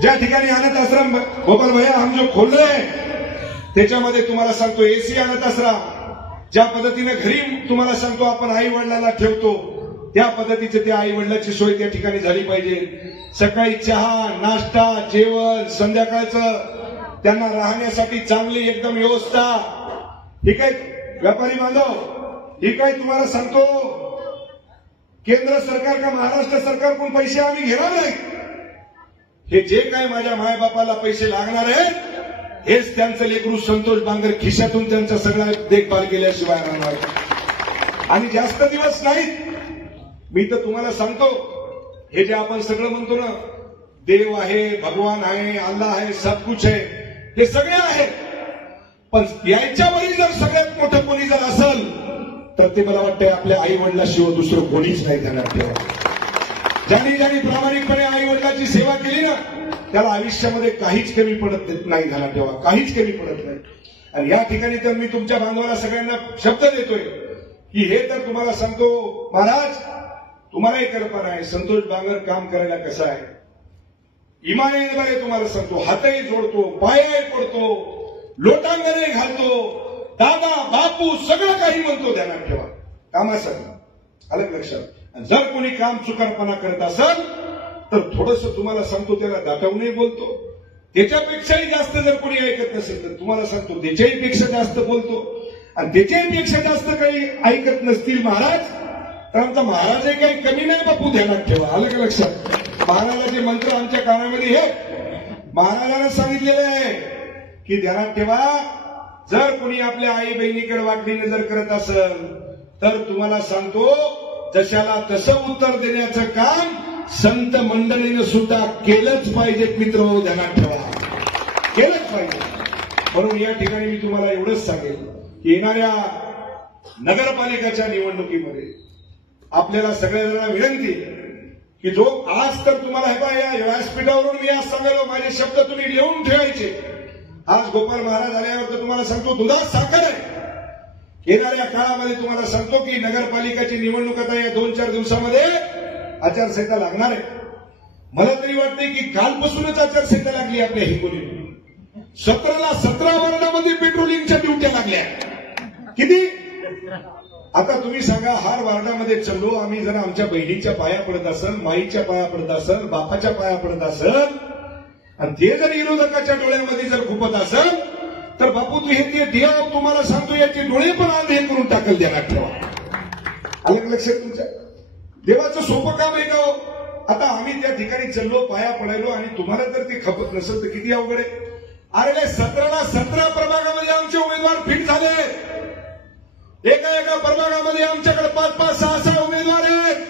ज्या ठिकाणी अनाथ आश्रम गोपाल भैया हम जो खोल रहे त्याच्यामध्ये तुम्हाला सांगतो एसी अनाथ आश्रम, ज्या पद्धतीने घरी तुम्हाला सांगतो आपण आई वडिलांना ठेवतो त्या पद्धतीचे त्या आई वडिलांची सोय त्या ठिकाणी झाली पाहिजे। सकाळी चहा नाश्ता जेवण संध्याकाळचं त्यांना राहण्यासाठी चांगली एकदम व्यवस्था। ही काय व्यापारी बांधव, ही काय तुम्हाला सांगतो केंद्र सरकार का महाराष्ट्र सरकारकडून पैसे आम्ही घेणार नाही। हे जे काय माझ्या मायबापाला पैसे लागणार आहेत हेच त्यांचं लेकरू संतोष बांगर खिशातून त्यांचा सगळा देखभाल केल्याशिवाय राहणार आणि जास्त दिवस नाहीत। मी तर तुम्हाला सांगतो हे जे आपण सगळं म्हणतो ना देव आहे भगवान आहे अल्लाह आहे सब कुछ आहे हे सगळे आहे, पण याच्यावरही जर सगळ्यात मोठं कोणी जर असेल तर ते मला वाटतंय आपल्या आई वडिलाशिवाय दुसरं कोणीच नाही ध्यानात ठेवा। ज्यांनी ज्यांनी प्रामाणिकपणे आई वडिलांची सेवा केली ना त्याला आयुष्यामध्ये काहीच कमी पडत नाही ध्यानात ठेवा, काहीच कमी पडत नाही। आणि या ठिकाणी तर मी तुमच्या बांधवाला सगळ्यांना शब्द देतोय की हे तर तुम्हाला सांगतो महाराज तुम्हालाही कल्पना आहे संतोष बांगर काम करायला कसं आहे, इमानदारीने तुम्हाला सांगतो हातही जोडतो पायही पडतो लोटांगणही घालतो दादा बापू सगळं काही म्हणतो ध्यानात ठेवा कामासाठी, अलग लक्षात। जर कोणी काम चुकारपणा करत असेल तर थोडस तुम्हाला सांगतो त्याला दाटवूनही बोलतो, त्याच्यापेक्षाही जास्त जर कोणी ऐकत नसेल तर तुम्हाला सांगतो त्याच्याही पेक्षा जास्त बोलतो आणि त्याच्याही पेक्षा जास्त काही ऐकत नसतील महाराज तर आमचा महाराजही काही कमी नाही बापू ध्यानात ठेवा, अलग लक्षात। महाराजाचे मंत्र आमच्या कानामध्ये हे महाराजांना सांगितलेले आहे की ध्यानात ठेवा जर कोणी आपल्या आई बहिणीकडे वाकडी नजर करत असेल तर तुम्हाला सांगतो जशाला तसं उत्तर देण्याचं काम संत मंडळीनं सुद्धा केलंच पाहिजेत मित्र, ध्यानात ठेवा केलंच पाहिजे। म्हणून या ठिकाणी मी तुम्हाला एवढंच सांगेल की येणाऱ्या नगरपालिकेच्या निवडणुकीमध्ये आपल्याला सगळ्यांना विनंती की जो आज तर तुम्हाला हे बघा या व्यासपीठावरून मी आज सांगायला माझे शब्द तुम्ही लिहून ठेवायचे। आज गोपाल महाराज आल्यावर तर तुम्हाला सांगतो दुधात साखर आहे। येणाऱ्या काळामध्ये तुम्हाला सांगतो की नगरपालिकेची निवडणूक आता या 2-4 दिवसामध्ये आचारसंहिता लागणार आहे। मला तरी वाटतंय की कालपासूनच आचारसंहिता लागली आपल्या हिंगोली 17 वार्डामध्ये पेट्रोलिंगच्या ड्युट्या लागल्या किती। आता तुम्ही सांगा हर वार्डामध्ये चाललो आम्ही जर आमच्या बहिणीच्या पाया पडत असेल माईच्या पाया पडत असेल बापाच्या पाया पडत असेल आणि ते जर विरोधकाच्या डोळ्यामध्ये जर खुपत असेल तर बापू तू हे ते देव तुम्हाला सांगतो याचे डोळे पण आंधळे करून टाकल ध्यानात ठेवा, अलग लक्षात तुमच्या। देवाचं सोपं काम आहे का? आता आम्ही त्या ठिकाणी चाललो पाया पडायलो आणि तुम्हाला जर ते खपत नसेल तर किती अवघड आहे। अरे 17 प्रभागामध्ये आमचे उमेदवार फिट झाले, एका प्रभागामध्ये आमच्याकडे 5-5, 6-6 उमेदवार आहेत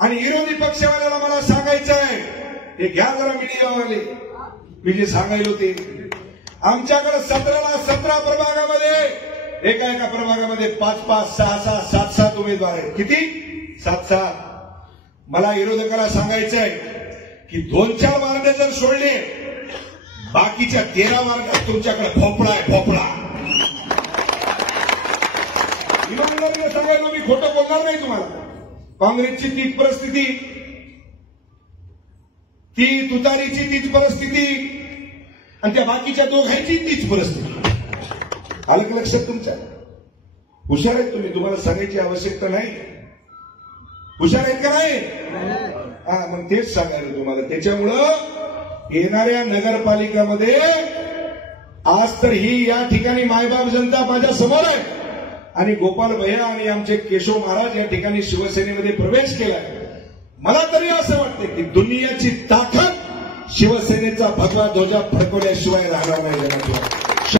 आणि विरोधी पक्षवाल्याला मला सांगायचं आहे हे घ्या जरा मीडियावाले मी जे सांगायलो ते आमच्याकडे 17 प्रभागामध्ये एका प्रभागामध्ये 5-5, 6-6, 7-7 उमेदवार आहेत। किती? 7-7। मला विरोधकाला सांगायचं आहे की 2-4 वार्ड जर सोडले बाकीच्या 13 वार्डात तुमच्याकडे भोपळा आहे भोपळा। इमानदारीने सांगायला मी खोटं बोलणार नाही तुम्हाला। काँग्रेसची तीच परिस्थिती, ती तुतारीची तीच परिस्थिती आणि त्या बाकीच्या दोघांची तीच परिस्थिती, अलग लक्षात तुमच्या। हुशार आहेत तुम्ही, तुम्हाला सांगायची आवश्यकता नाही, हुशार आहेत का नाही? हा मग तेच सांगायला तुम्हाला। त्याच्यामुळं येणाऱ्या नगरपालिकामध्ये आज तर ही या ठिकाणी मायबाप जनता माझ्या समोर आहे आणि गोपाल भैया आणि आमचे केशव महाराज या ठिकाणी शिवसेनेमध्ये प्रवेश केलाय। मला तरी असं वाटतं की दुनियाची ताकद शिवसेनेचा भगवा ध्वजा फडकवल्याशिवाय राहणार